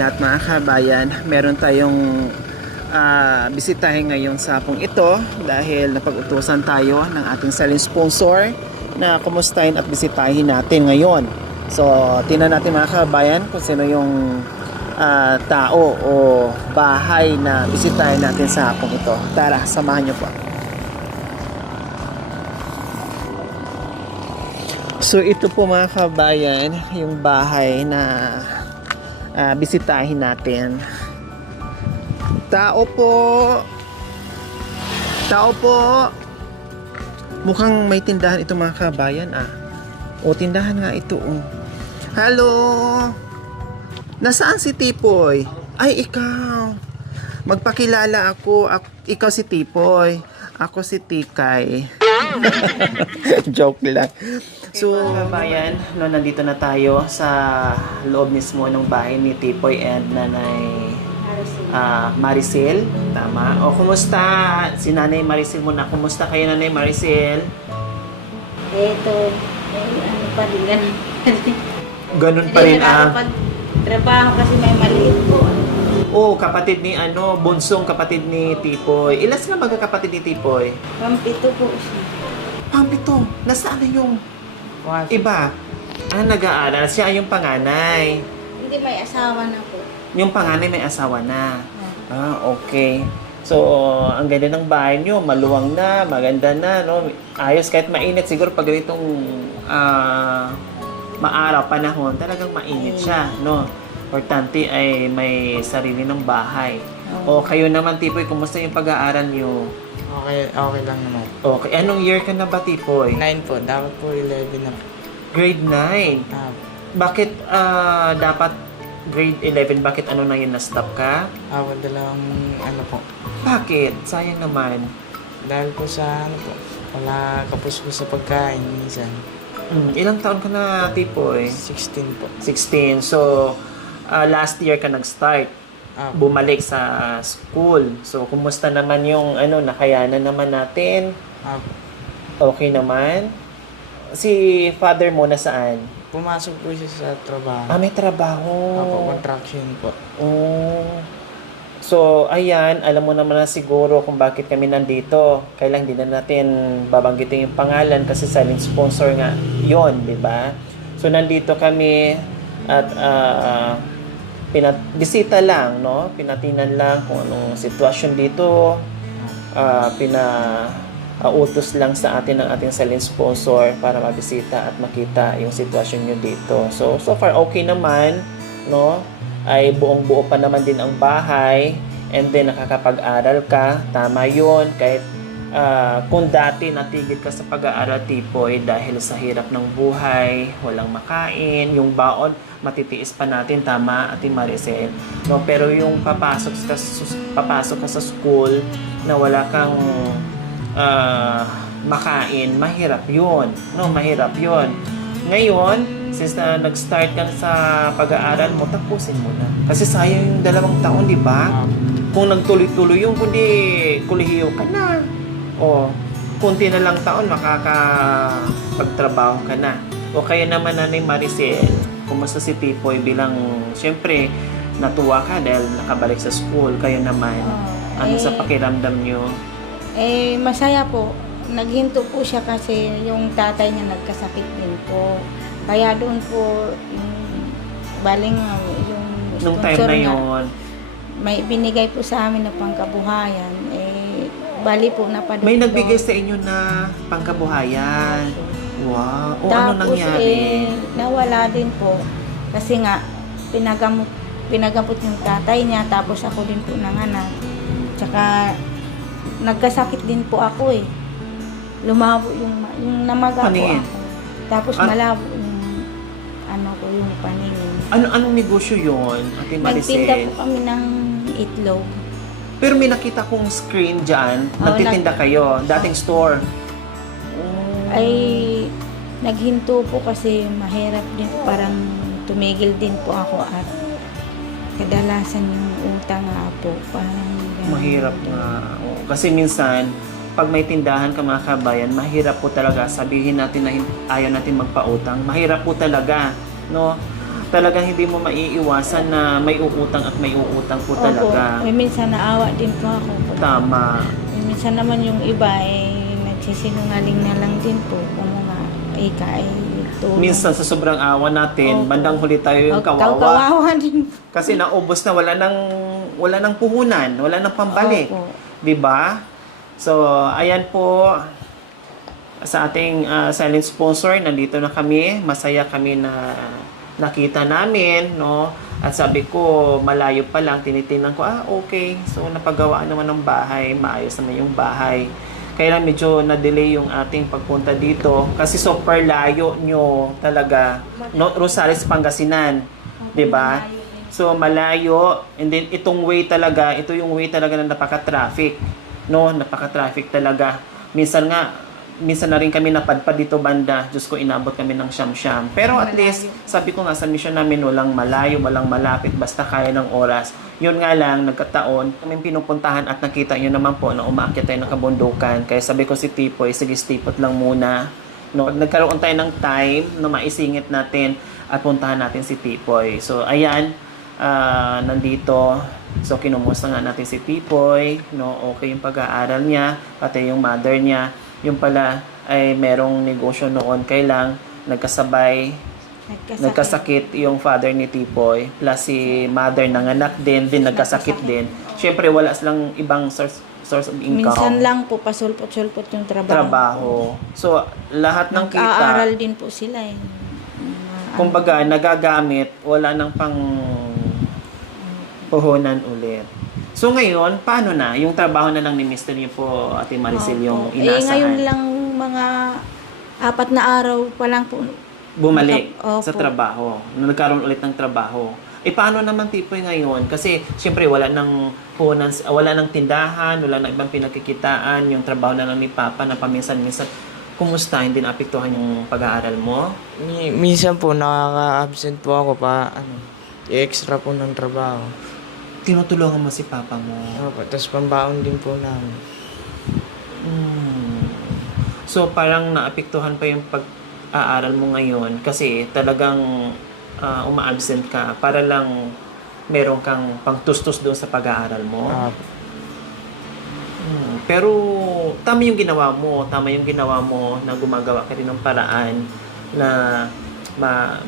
lahat mga kabayan. Meron tayong bisitahin ngayong sapong ito dahil napag-utusan tayo ng ating selling sponsor na kumustahin at bisitahin natin ngayon. So, tingnan natin mga kabayan kung sino yung tao o bahay na bisitahin natin sa hapong ito. Tara, samahan nyo po. So, ito po mga kabayan, yung bahay na bisitahin natin. Tao po! Tao po! Mukhang may tindahan ito mga kabayan O, tindahan nga ito Hello! Nasaan si Tipoy? Ay, ikaw! Magpakilala ako. Ikaw si Tipoy. Ako si Tikay. Joke lang. So, mga kabayan, nandito na tayo sa loob mismo ng bahay ni Tipoy and Nanay Maricel. Tama. O, kumusta? Si Nanay Maricel muna. Kumusta kayo, Nanay Maricel? Ito, ano pa rin, ganun. Ganun pa rin Trabaho kasi may maliit po. Oh, kapatid ni bunsong kapatid ni Tipoy. Ilas nga magkakapatid ni Tipoy? Pampito po siya. Pampito. Nasaan na yung iba? Nag-aaral. Siya yung panganay. Hindi, may asawa na po. Yung panganay may asawa na. Okay. So, ang ganda ng bahay nyo. Maluwang na, maganda na, no? Ayos, kahit mainit. Siguro pag ganitong maaraw, panahon, talagang mainit siya, no? Importante ay may sarili ng bahay. O kayo naman, Tipoy, kumusta yung pag-aaral nyo? Okay lang naman. Okay. Anong year ka na ba, Tipoy? 9 po, dapat po 11 na po. Grade 9. Bakit dapat grade 11? Bakit na yun, na-stop ka? Dalawang po. Bakit? Sayang naman. Dahil po sa po, wala kapos ko sa pagkain minsan. Ilang taon ka na, Tipoy? 16 po. 16. So, last year ka nag-start. Bumalik sa school. So, kumusta naman yung nakayanan naman natin? Okay naman? Si father mo nasaan? Pumasok po siya sa trabaho. May trabaho. Contraction po. So, ayan, alam mo naman na siguro kung bakit kami nandito. Kailang din na natin babanggitin yung pangalan kasi silent sponsor nga yon, di ba? So, nandito kami at bisita lang, no? Pinatinan lang kung anong sitwasyon dito. Utos lang sa atin ng ating silent sponsor para mabisita at makita yung sitwasyon nyo dito. So far okay naman, no? Ay buong-buo pa naman din ang bahay and then nakakapag-aral ka. Tama yun. Kahit kung dati natigil ka sa pag-aaral, Tipoy, dahil sa hirap ng buhay, walang makain, yung baon, matitiis pa natin, tama, Ate Maricel? No? Pero yung papasok ka sa school na wala kang makain, mahirap yun. No, mahirap yun. Ngayon, since nag-start ka sa pag-aaral mo, tapusin mo na. Kasi sayang yung 2 taon, di ba? Kung nagtuloy-tuloy yung kundi kolehiyo ka na. O, kunti na lang taon, makakapagtrabaho ka na. O kaya naman, Nanay Maricel, kumusta si Tipoy bilang, syempre, natuwa ka dahil nakabalik sa school. Kayo naman, ano sa pakiramdam nyo? Masaya po. Naghinto po siya kasi yung tatay niya nagkasakit din po. Kaya doon po, yung Nung time na yun, may binigay po sa amin na pangkabuhayan. Bali po napadulong. may nagbigay sa inyo na pangkabuhayan. Wow. O ano Tapos, nangyari? nawala din po. Kasi nga, pinagamot yung tatay niya, tapos ako din po nanganak. Tsaka, nagkasakit din po ako Lumabo yung namaga po Paningin? ako. Tapos malabo yung paningin. Anong negosyo yun, Ate Maricel? Nagtinda po kami ng itlog. Pero may nakita kong screen dyan. Nagtitinda kayo. Dating store. Ay, naghinto po kasi mahirap din. Parang tumigil din po ako at kadalasan yung utang nga po. Parang Mahirap nga. Kasi minsan, pag may tindahan ka mga kabayan, mahirap po talaga. Sabihin natin na ayaw natin magpautang. Mahirap po talaga. No? talagang hindi mo maiiwasan na may uutang at may uutang po talaga. May minsan naawa din po ako. Tama. May minsan naman yung iba nagsisinungaling na lang din po kung mga tulong. Minsan sa sobrang awa natin, Opo. bandang huli tayo yung kawawa. Kawawa din po. Kasi naubos na, wala nang puhunan, wala nang pambalik. Opo. 'Di ba? So, ayan po sa ating silent sponsor, nandito na kami. Masaya kami na nakita namin, no? At sabi ko, malayo pa lang, tinitingnan ko, okay. So, napagawa naman ng bahay, maayos naman yung bahay. Kaya lang medyo na-delay yung ating pagpunta dito kasi super layo nyo talaga. No, Rosales, Pangasinan. 'Di ba? So, malayo. And then, itong way talaga, ito yung way talaga na napaka-traffic. No, napaka-traffic talaga. Minsan na rin kami napadpad dito banda. Diyos ko, inabot kami ng siyam-siyam. Pero at least, sabi ko nga sa mission namin, walang malayo, walang malapit, basta kaya ng oras. Yun nga lang, nagkataon, kami pinupuntahan at nakita nyo naman po na umaakyat tayo ng kabundukan. Kaya sabi ko si Tipoy, sige, stipot lang muna. No, nagkaroon tayo ng time na maisingit natin at puntahan natin si Tipoy. So, ayan, nandito. So, kinumusta nga natin si Tipoy. No, okay yung pag-aaral niya, pati yung mother niya. Yung pala ay merong negosyo noon, kailang nagkasabay, nagkasakit yung father ni Tipoy, plus si mother nanganak din nagkasakit din. Siyempre, wala silang ibang source of income. Minsan lang po, pasulpot-sulpot yung trabaho. So, lahat ng kita, nag-aaral din po sila eh. kumbaga, nagagamit, wala nang pang puhunan ulit. So ngayon, paano na? Yung trabaho na lang ni Mr. niyo po, Ate Maricel, yung inaasahan. ngayon lang mga 4 na araw pa lang po. Bumalik Opo. sa trabaho. Nagkaroon ulit ng trabaho. Paano naman Tipoy ngayon? Kasi siyempre wala nang puhunan, wala nang tindahan, wala nang ibang pinagkikitaan, yung trabaho na lang ni Papa na paminsan-minsan. Kumusta? Hindi naapektuhan yung pag-aaral mo? Minsan po nakaka-absent po ako extra po ng trabaho. Tinutulungan mo si Papa mo? Opo, tapos pambaon din po namin. So parang naapektuhan pa yung pag-aaral mo ngayon kasi talagang uma-absent ka para lang meron kang pangtustos doon sa pag-aaral mo. Opo. Pero tama yung ginawa mo na gumagawa ka rin ng paraan na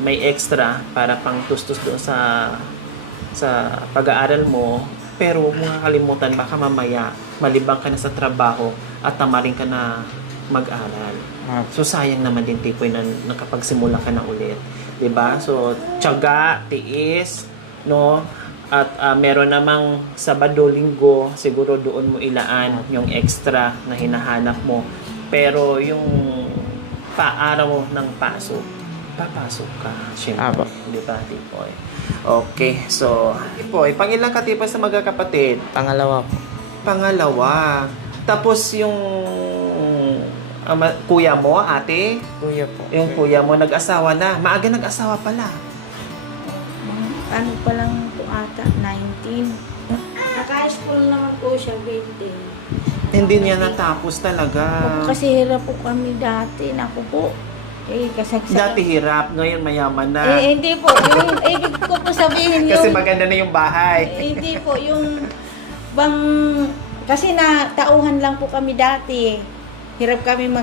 may extra para pangtustos doon sa pag-aaral mo, pero huwag mo kalimutan, baka mamaya malibang ka na sa trabaho at tamarin ka na mag-aral. So sayang naman din Tipoy na nakapagsimula ka na ulit, 'di ba? So tiyaga, tiis, no? At meron namang Sabado, Linggo, siguro doon mo ilaan yung extra na hinahanap mo. Pero yung araw ng papasok ka, syempre. Di ba, Tipoy? Okay, so, Tipoy, pangilan ka, Tipoy, sa magkakapatid? Pangalawa po. Pangalawa. Tapos yung kuya mo, ate? Kuya po. Yung kuya mo, nag-asawa na. Maaga nag-asawa pala. Ano pa lang po ata, 19. Naka-high school naman po siya, grade 10. Hindi niya natapos talaga. Kasi hirap po kami dati, naku po. Kasagsagan. Dati hirap, ngayon mayaman na. Hindi po, yung ibig ko po sabihin yung... Kasi maganda na yung bahay. Hindi po, yung bang... Kasi tauhan lang po kami dati. Hirap kami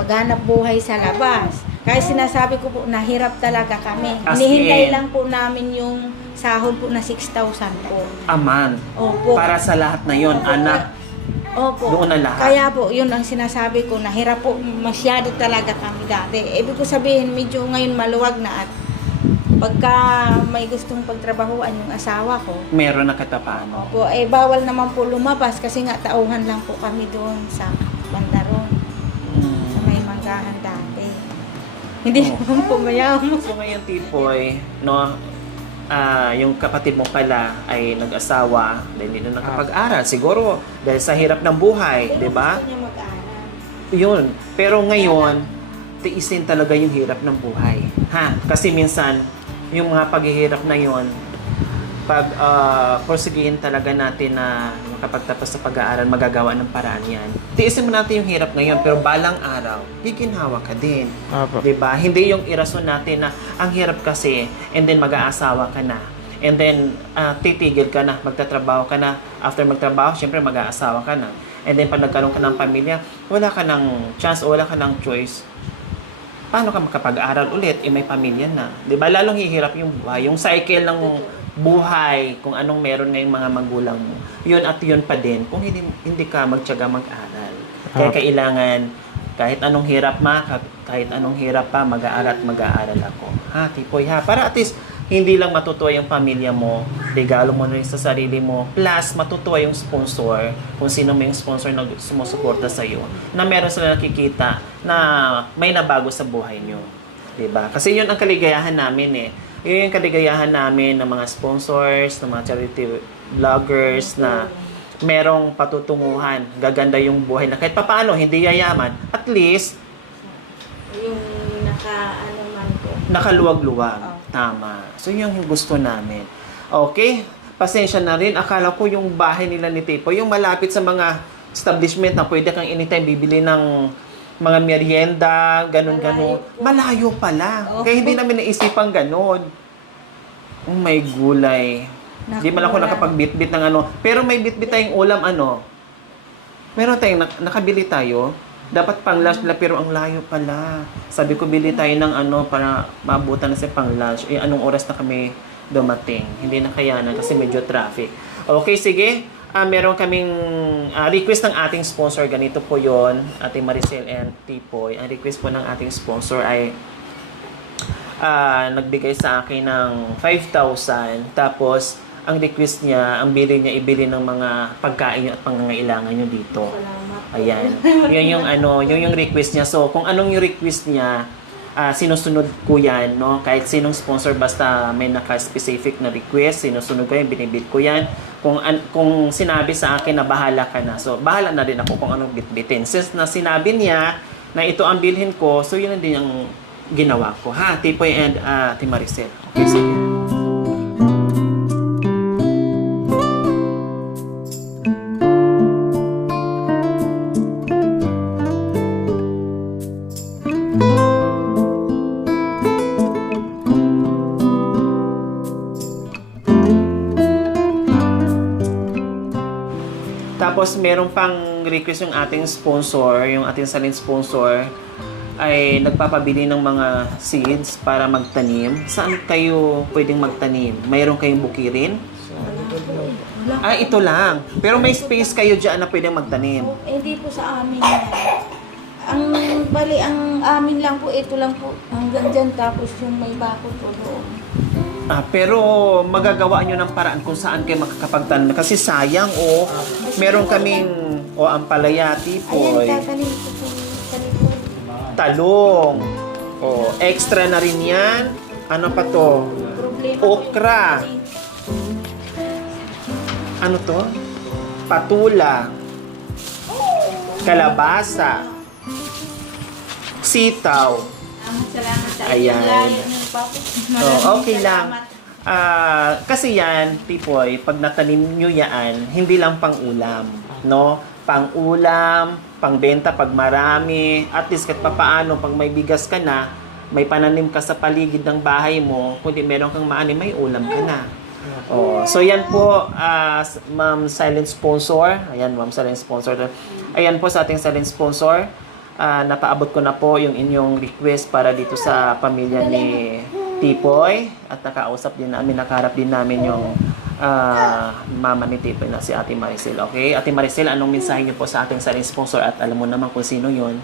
paghanap buhay sa labas. Kaya sinasabi ko po, nahirap talaga kami. As in? Hinihintay lang po namin yung sahod po na 6,000 po. Aman. Opo. Para sa lahat na yon, anak. Opo. Doon na lahat. Kaya po, yun ang sinasabi ko, nahirap po masyado talaga kami dati. Ibig ko sabihin, medyo ngayon maluwag na at pagka may gustong pagtrabahuan yung asawa ko, Meron na katapaan. opo, bawal naman po lumabas kasi nga tauhan lang po kami doon sa Bandaron, sa may manggahan dati. Hindi naman po mayaman. So ngayon, Tipoy, no, yung kapatid mo pala ay nag-asawa dahil hindi na nakapag-aral. Siguro dahil sa hirap ng buhay, di ba? Gusto niya mag-aral. Yun. Pero ngayon, tiisin talaga yung hirap ng buhay. Ha? Kasi minsan, yung mga paghihirap na yon, pursigihin talaga natin na makapagtapos sa pag-aaral, magagawa ng paraan yan. Tiisin mo natin yung hirap ngayon, pero balang araw, giginhawa ka din. Opo. Diba? Hindi yung irason natin na ang hirap kasi, and then mag-aasawa ka na. And then, titigil ka na, magtatrabaho ka na. After magtrabaho, syempre mag-aasawa ka na. And then, pag nagkaroon ka ng pamilya, wala ka ng chance o wala ka ng choice. Paano ka makapag-aaral ulit? May pamilya na. Diba? Lalong hihirap yung buhay. Yung cycle ng buhay, kung anong meron ngayong mga magulang mo. Yun at yun pa din, kung hindi ka magtiyaga mag-aral. Kaya kailangan, kahit anong hirap kahit anong hirap pa, mag-aaral at mag-aaral ako. Ha, Tipoy ha? Para at least, hindi lang matutuwa yung pamilya mo, regalo mo na rin sa sarili mo, plus matutuwa yung sponsor, kung sino may yung sponsor na sumusuporta sa iyo, na meron sila nakikita na may nabago sa buhay nyo. Diba? Kasi yun ang kaligayahan namin eh. Yun yung kaligayahan namin ng mga sponsors, ng mga charity vloggers na merong patutunguhan, gaganda yung buhay na kahit papaano, hindi yayaman, at least Yung nakaluwag-luwag. Tama. So, yun yung gusto namin. Okay? Pasensya na rin. Akala ko yung bahay nila ni Tipo, yung malapit sa mga establishment na pwede kang anytime bibili ng mga merienda, ganun-ganun. Malayo pala. Kaya hindi namin naisipang ganun. Oh, may gulay. Hindi man ako nakapag-bit-bit ng ano. Pero may bit-bit tayong ulam, ano. Meron tayong, nakabili tayo. Dapat pang lunch nila, pero ang layo pala. Sabi ko, bili tayo ng ano para maabutan na sa pang lunch. Eh, anong oras na kami dumating? Hindi na kayanan kasi medyo traffic. Okay, sige. Meron kaming request ng ating sponsor. Ganito po yon, Ate Maricel and Tipoy. Ang request po ng ating sponsor ay nagbigay sa akin ng 5,000. Tapos, ang request niya, ang bili niya, ibili ng mga pagkain at pangangailangan niyo dito. Ayan. Yun yung request niya. So, kung anong yung request niya, sinusunod ko yan, no? Kahit sinong sponsor, basta may naka-specific na request, sinusunod ko yan, binibit ko yan. Kung sinabi sa akin na bahala ka na, so bahala na rin ako kung anong bitbitin. Since na sinabi niya na ito ang bilhin ko, so yun din ang ginawa ko. Ha, Tipoy and Ate Maricel. Okay, sige. Tapos meron pang request yung ating sponsor, yung ating salin sponsor ay nagpapabili ng mga seeds para magtanim. Saan kayo pwedeng magtanim? Mayroon kayong bukirin? Ito lang. Pero may space kayo dyan na pwedeng magtanim. Hindi po sa amin yan. Ang amin lang po, ito lang po. Hanggang dyan, tapos yung may bakod po doon. Pero magagawa nyo ng paraan kung saan kayo makakapagtanim. Kasi sayang, meron kaming, ampalaya, Tipoy. Ayan, tatanim ko po. Talong. Extra na rin yan. Ano pa to? Problema Okra. Ano to? Patula. Kalabasa. Sitaw. Salamat sa Ayan. layo ng papo. Okay lang. Kasi yan, Tipoy, pag natanim nyo yan, hindi lang pang ulam, no? Pang ulam, pang benta pag marami, at least kahit papaano, pag may bigas ka na, may pananim ka sa paligid ng bahay mo, kundi meron kang maanim, may ulam ka na. So yan po, Ma'am Silent Sponsor. Ayan, Ma'am Silent Sponsor. Ayan po sa ating silent sponsor. Napaabot ko na po yung inyong request para dito sa pamilya ni Tipoy, at nakausap din namin, nakaharap din namin yung mama ni Tipoy na si Ate Maricel. Okay? Ate Maricel, anong mensahe niyo po sa ating silent sponsor, at alam mo naman kung sino yon?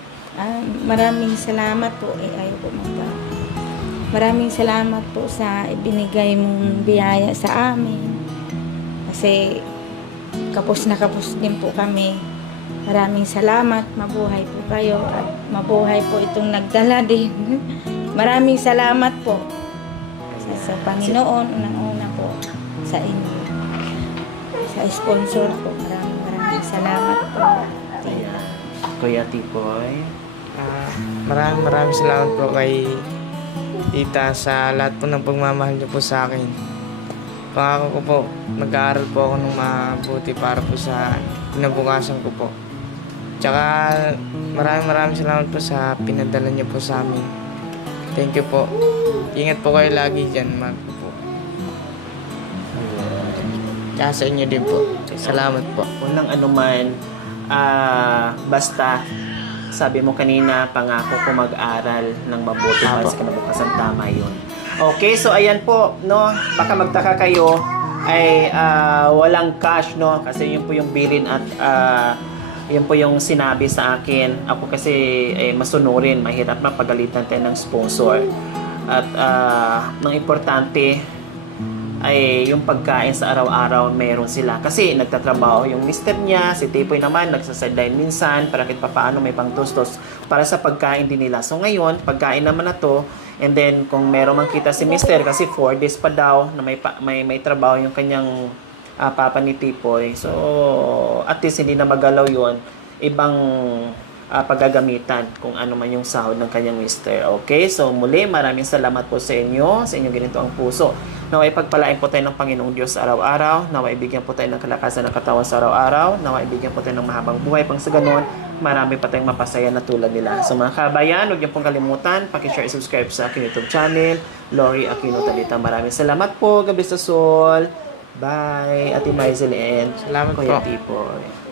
Maraming salamat po. Ayaw po magpa. Maraming salamat po sa ibinigay mong biyaya sa amin. Kasi kapos na kapos din po kami. Maraming salamat. Mabuhay po kayo at mabuhay po itong nagdala din. Maraming salamat po sa Panginoon, unang-una po sa inyo. Sa sponsor po. Maraming salamat po. Kuya Tipoy. Maraming salamat po kay Tita sa lahat po ng pagmamahal niyo po sa akin. Pangako ko po, mag-aaral po ako ng mabuti para po sa kinabukasan ko po. Tsaka maraming salamat po sa pinadala niyo po sa amin. Thank you po. Ingat po kayo lagi dyan, Marco po. Tsaka sa inyo din po. Salamat po. Walang anuman, basta sabi mo kanina, pangako ko mag-aral ng mabuti para sa kinabukasan, tama yun. Okay, so ayan po, no, baka magtaka kayo ay walang cash, no, kasi yun po yung bilin at yun po yung sinabi sa akin. Ako kasi masunurin, mahirap mapagalitan tayo ng sponsor. At ang importante ay yung pagkain sa araw-araw meron sila. Kasi nagtatrabaho yung mister niya, si Tipoy naman nagsasideline minsan para kahit papaano may pangtustos para sa pagkain din nila. So ngayon, pagkain naman na to, and then kung meron man kita si mister kasi 4 days pa daw na may trabaho yung kanyang papa ni Tipoy. So at least hindi na magalaw yon, ibang paggagamitan kung ano man yung sahod ng kanyang mister. Okay, so muli maraming salamat po sa inyo, sa inyong ganito ang puso. Naway pagpalain po tayo ng Panginoong Diyos araw-araw, naway bigyan po tayo ng kalakasan ng katawan sa araw-araw, naway bigyan po tayo ng mahabang buhay pang sa ganun, marami pa tayong mapasaya na tulad nila. So mga kabayan, huwag niyo pong kalimutan, paki-share and subscribe sa aking YouTube channel, Lori Aquino Talita. Maraming salamat po, Gabi sa Sol. Bye, Ate Maisel and Salamat Kuya po. Tipoy.